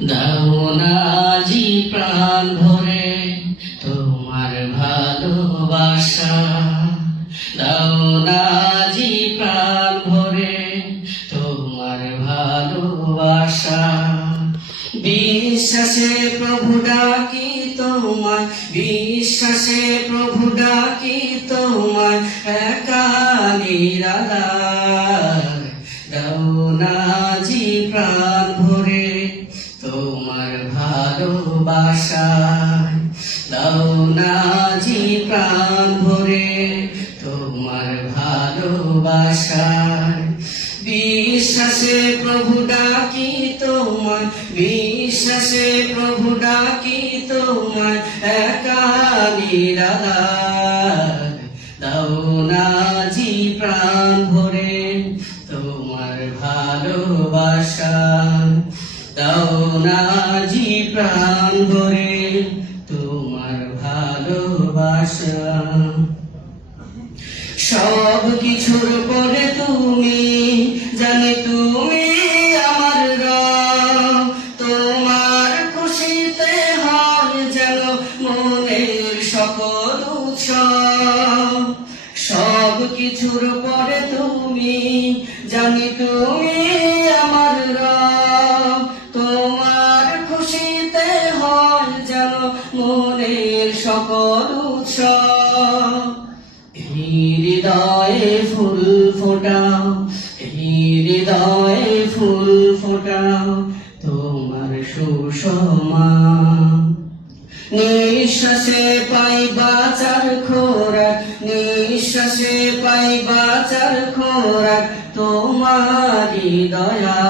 দাও প্রাণ ভরে তোমার ভালোবাসা। দাও না জি প্রাণ ভরে তোমার ভালোবাসা। বিশ্বাসে প্রভু ডাকি তোমার বিশ্বাসে প্রভু ডাকি তোমার একা নিরালার তোমার ভালোবাসা দাও না জি প্রাণ ভরে। তোমার ভালোবাসা বিশ্বাসে প্রভু ডাকি তোমার, বিশ্বাসে প্রভু ডাকি তোমার, একা দাও না জি প্রাণ ভরে তোমার ভালোবাসা দাও না প্রাণ ভরে তোমার ভালোবাসা। সব কিছুর পরে তুমি জানি তুমি আমার তোমার খুশিতে হয় যেন মনের সকল উৎসব। সব কিছুর পরে তুমি জানি তুমি সকল উৎসব হৃদয়ে ফুল ফোটাও হৃদয়ে ফুল ফোটাও, তোমার সুষমা নিঃশ্বাসে পাই বাচার খোরাক, নিঃশ্বাসে পাই বাচার খোরাক, তোমারি দয়া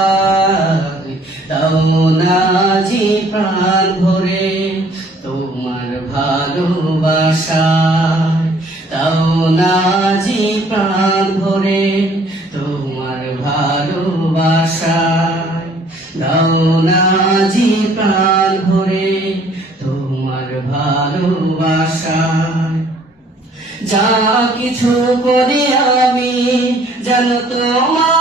দাও না জি প্রাণ ভরে। তোমার ভালোবাসা দাও না জি প্রাণ ভরে তোমার ভালোবাসা দাও না জি প্রাণ ভরে তোমার ভালোবাসা যা কিছু করে আমি যেন তোমার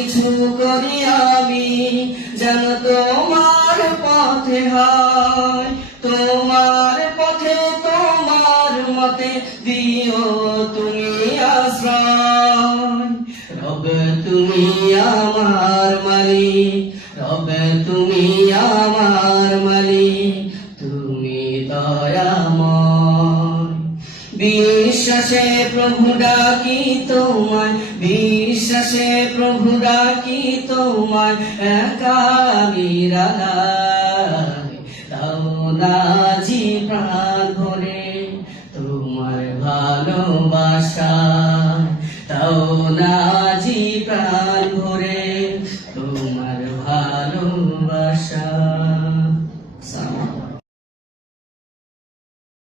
কিছু করি আমি যেন তোমার পথে হয়। তোমার পথে তোমার মতে দিও তুমি। বিশ্বাসে প্রভু ডাকি তোমায়, বিশ্বাসে প্রভু ডাকি তোমায়, একা বিরাগায় প্রাণ ভরে তোমার ভালোবাসা তাও নাজি প্রাণ ভরে তোমার ভালো